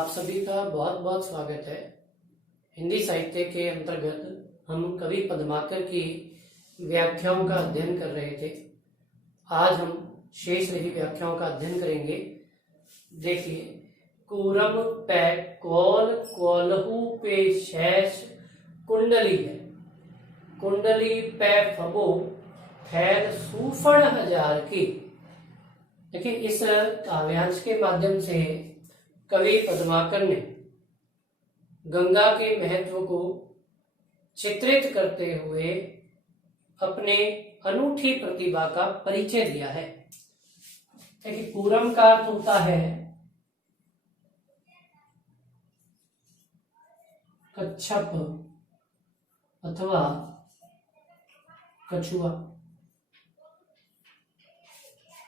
आप सभी का बहुत बहुत स्वागत है। हिंदी साहित्य के अंतर्गत हम कवि पद्माकर की व्याख्याओं का अध्ययन कर रहे थे। आज हम शेष रही व्याख्याओं का अध्ययन करेंगे। देखिए, कूरम पे कौल कौलहू पे शेष कुंडली है, कुंडली पे फबो फैल सूफण हजार की। देखिए, इस काव्यांश के माध्यम से कवि पद्माकर ने गंगा के महत्व को चित्रित करते हुए अपने अनूठी प्रतिभा का परिचय दिया है। देखिए, कूरम का अर्थ होता है कच्छप अथवा कछुआ।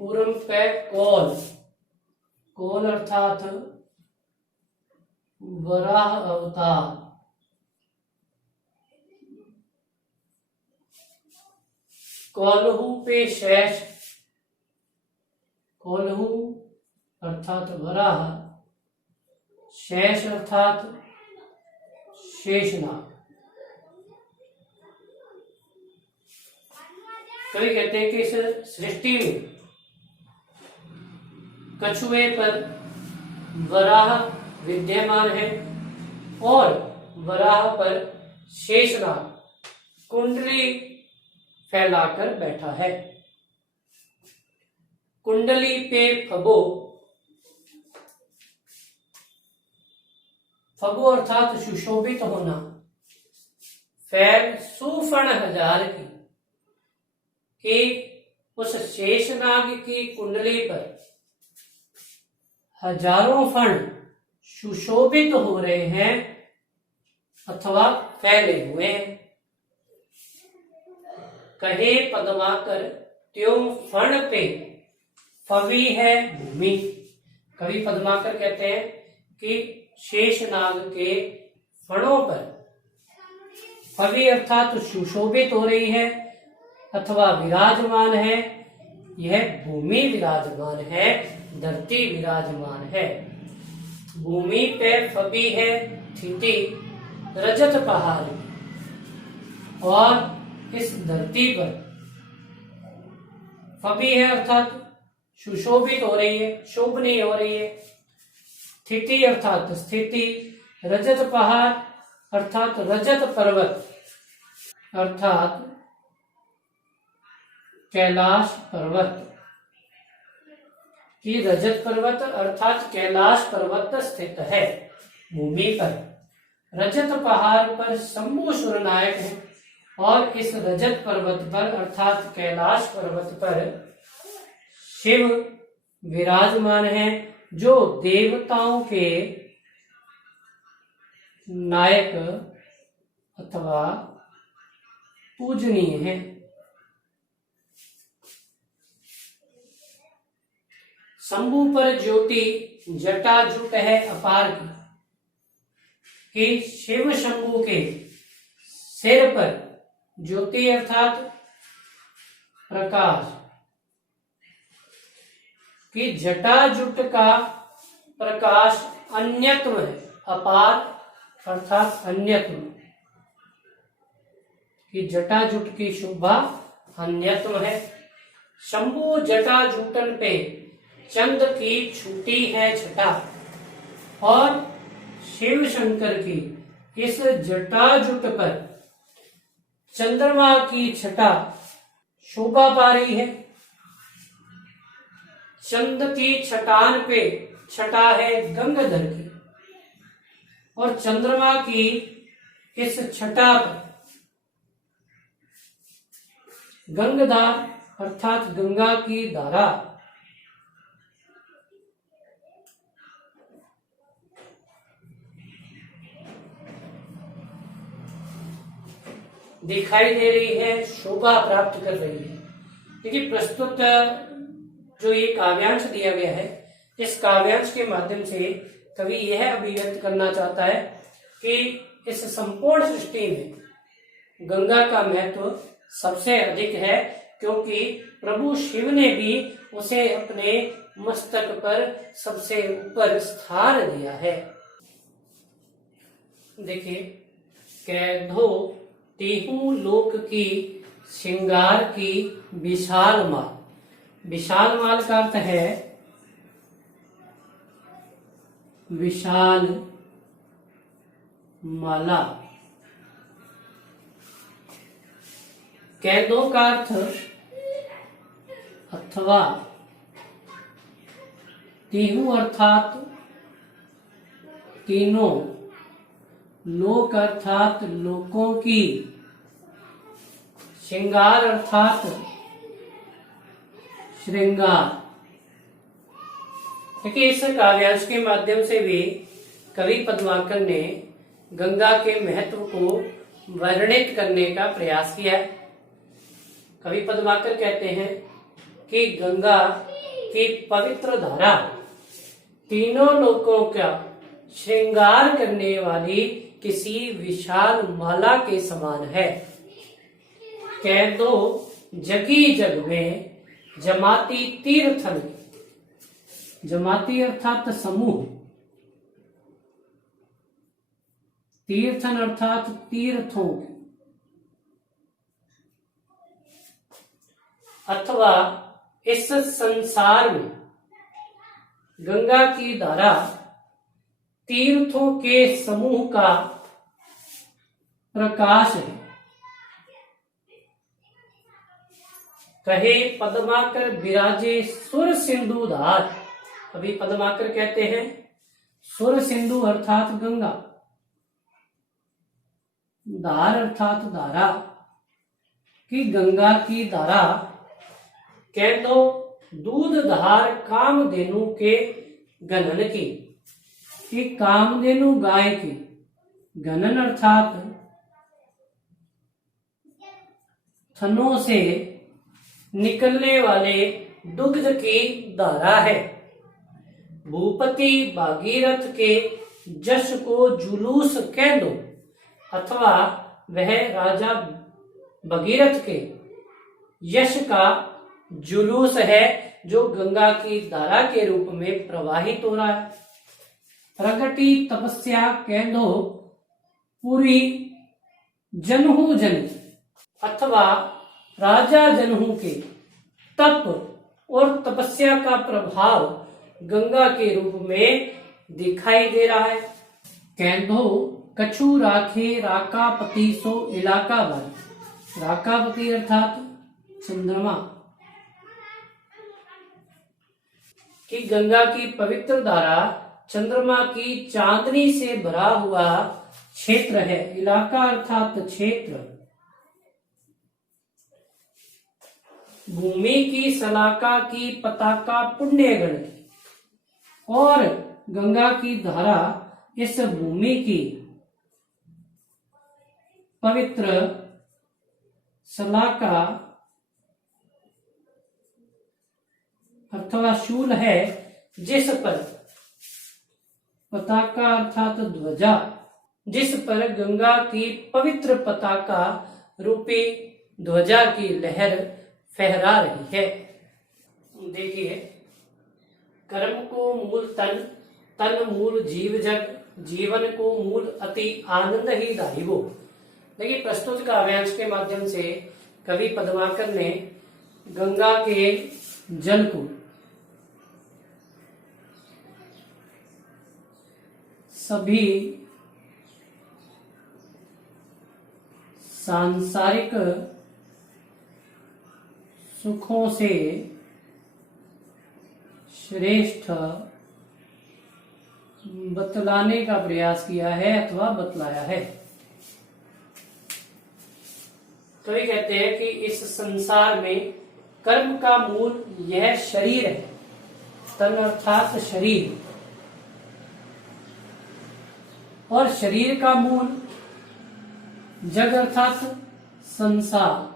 कूरम पे कौल, कौल अर्थात वराह अवतार। कौलहू पे शेष, कौलहू अर्थात वराह, शेष अर्थात शेषनाग। कवि कहते हैं कि इस सृष्टि में कछुए पर वराह विद्यमान है और वराह पर शेषनाग कुंडली फैलाकर बैठा है। कुंडली पे फबो, फबो अर्थात सुशोभित होना, फैल सुफण हजार की, कि उस शेषनाग की कुंडली पर हजारों फण सुशोभित हो रहे हैं अथवा फैले हुए हैं। कहे पद्माकर त्यों फण पे फवी है भूमि। कवि पद्माकर कहते हैं कि शेषनाग के फणों पर फवी अर्थात सुशोभित हो रही है अथवा विराजमान है। यह भूमि विराजमान है, धरती विराजमान है। भूमि पे फबी है स्थिति रजत पहाड़, और इस धरती पर फबी है अर्थात सुशोभित हो रही है, शोभनीय हो रही है। स्थिति अर्थात स्थिति, रजत पहाड़ अर्थात रजत पर्वत अर्थात कैलाश पर्वत कि रजत पर्वत अर्थात कैलाश पर्वत स्थित है भूमि पर। रजत पहाड़ पर शंभु सुरनायक है और इस रजत पर्वत पर अर्थात कैलाश पर्वत पर शिव विराजमान है, जो देवताओं के नायक अथवा पूजनीय है। शंभु पर ज्योति जटाजुट है अपार की, कि शिव शंभु के सिर पर ज्योति अर्थात प्रकाश, कि जटाजुट का प्रकाश अन्यत्व है, अपार अर्थात अन्यत्व, कि जटाजुट की शोभा अन्यत्व है। शंभु जटाजुटन पे चंद की छूटी है छटा, और शिव शंकर की इस जटाजुट पर चंद्रमा की छटा शोभा पा रही है। चंद की छटान पे छटा है गंगाधर की, और चंद्रमा की इस छटा पर गंगाधार अर्थात गंगा की धारा दिखाई दे रही है, शोभा प्राप्त कर रही है। देखिए, प्रस्तुत जो ये काव्यांश दिया गया है, इस काव्यांश के माध्यम से कवि यह अभिव्यक्त करना चाहता है कि इस संपूर्ण सृष्टि में गंगा का महत्व सबसे अधिक है, क्योंकि प्रभु शिव ने भी उसे अपने मस्तक पर सबसे ऊपर स्थान दिया है। देखिए, कैधो तेहू लोक की श्रृंगार की विशाल माल। विशाल माल का अर्थ है विशाल माला। कैदो का अर्थ अथवा, तीनों अर्थात तीनों, लोक अर्थात लोकों की, श्रृंगार अर्थात श्रृंगार। देखिए, इस काव्यांश के माध्यम से भी कवि पद्माकर ने गंगा के महत्व को वर्णित करने का प्रयास किया है। कवि पद्माकर कहते हैं कि गंगा की पवित्र धारा तीनों लोकों का श्रृंगार करने वाली किसी विशाल माला के समान है। कैदो जगी जग में जमाती तीर्थन, जमाती अर्थात समूह, तीर्थन अर्थात तीर्थों, अथवा इस संसार में गंगा की धारा तीर्थों के समूह का प्रकाश है। कहे पद्माकर विराजे सुर सिंधु धार। अभी पद्माकर कहते हैं सुर सिंधु अर्थात गंगा, धार अर्थात धारा, कि गंगा की धारा कैदो दूध धार कामधेनु के गणन की, कि कामधेनु गाय की, गणन अर्थात थनों से निकलने वाले दुग्ध की धारा है। भूपति भागीरथ के जश को जुलूस कह दो, अथवा वह राजा भगीरथ के यश का जुलूस है जो गंगा की धारा के रूप में प्रवाहित हो रहा है। प्रगति तपस्या कह दो पूरी जनहु जन, अथवा राजा जनहु के तप और तपस्या का प्रभाव गंगा के रूप में दिखाई दे रहा है। कैंधो कछु राखे राकापति सो इलाका भर। राकापति अर्थात चंद्रमा, कि गंगा की पवित्र धारा चंद्रमा की चांदनी से भरा हुआ क्षेत्र है। इलाका अर्थात क्षेत्र। भूमि की सलाका की पताका पुण्यगण की, और गंगा की धारा इस भूमि की पवित्र सलाका अथवा शूल है, जिस पर पताका अर्थात ध्वजा, जिस पर गंगा की पवित्र पताका रूपी ध्वजा की लहर फहरा रही है। देखिए, कर्म को मूल तन, तन मूल जीव जग, जीवन को मूल अति आनंद ही दाहिवो। देखिए, प्रस्तुत काव्यांश के माध्यम से कवि पद्माकर ने गंगा के जल को सभी सांसारिक सुखों से श्रेष्ठ बतलाने का प्रयास किया है अथवा बतलाया है। कवि कहते हैं कि इस संसार में कर्म का मूल यह शरीर है। तन अर्थात शरीर, और शरीर का मूल जग अर्थात संसार,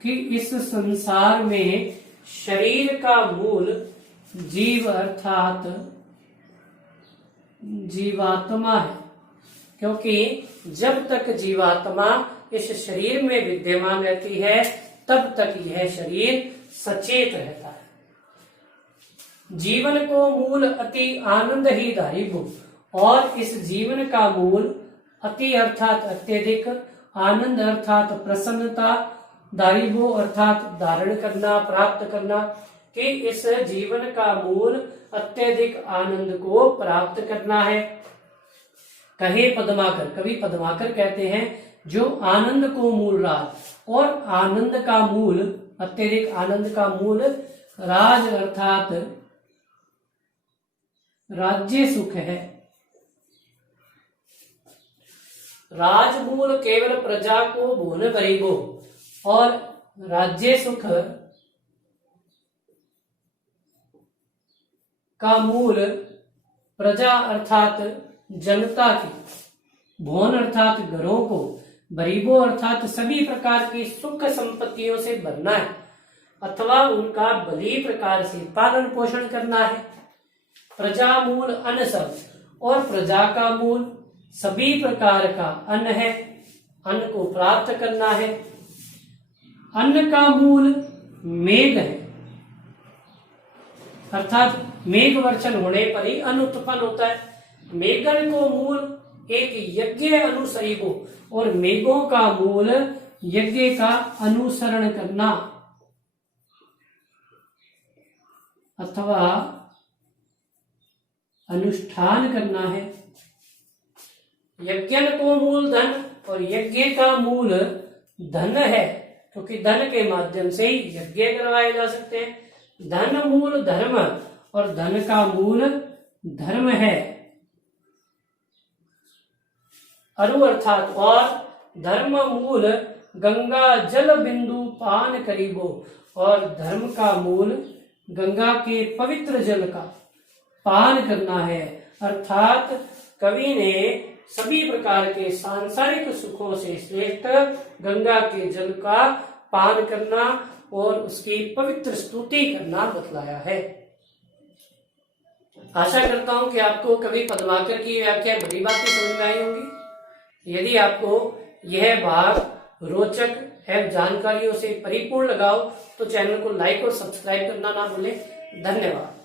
कि इस संसार में शरीर का मूल जीव अर्थात जीवात्मा है, क्योंकि जब तक जीवात्मा इस शरीर में विद्यमान रहती है तब तक यह शरीर सचेत रहता है। जीवन को मूल अति आनंद ही धारिभु, और इस जीवन का मूल अति अर्थात अत्यधिक, आनंद अर्थात प्रसन्नता, दारिबो अर्थात धारण करना, प्राप्त करना, कि इस जीवन का मूल अत्यधिक आनंद को प्राप्त करना है। कहे पद्माकर, कवि पद्माकर कहते हैं जो आनंद को मूल राज, और आनंद का मूल, अत्यधिक आनंद का मूल राज अर्थात राज्य सुख है। राजमूल केवल प्रजा को भोन गरीबो, और राज्य सुख का मूल प्रजा अर्थात जनता की, भोन अर्थात घरों को, गरीबों अर्थात सभी प्रकार की सुख संपत्तियों से भरना है, अथवा उनका भली प्रकार से पालन पोषण करना है। प्रजा मूल अन्न सब, और प्रजा का मूल सभी प्रकार का अन्न है, अन्न को प्राप्त करना है। अन्न का मूल मेघ है, अर्थात मेघ वर्षण होने पर ही अन्न उत्पन्न होता है। मेघन को मूल एक यज्ञ अनुसरी को, और मेघों का मूल यज्ञ का अनुसरण करना अथवा अनुष्ठान करना है। यज्ञ को मूल धन, और यज्ञ का मूल धन है, क्योंकि धन के माध्यम से ही यज्ञ करवाए जा सकते हैं। धन मूल धर्म, और धन का मूल धर्म है। अरु अर्थात और धर्म मूल गंगा जल बिंदु पान करीबो, और धर्म का मूल गंगा के पवित्र जल का पान करना है। अर्थात कवि ने सभी प्रकार के सांसारिक सुखों से श्रेष्ठ गंगा के जल का पान करना और उसकी पवित्र स्तुति करना बतलाया है। आशा करता हूं कि आपको कवि पद्माकर की व्याख्या भली बातें समझ में आई होंगी। यदि आपको यह भाग रोचक एवं जानकारियों से परिपूर्ण लगा हो तो चैनल को लाइक और सब्सक्राइब करना ना भूलें। धन्यवाद।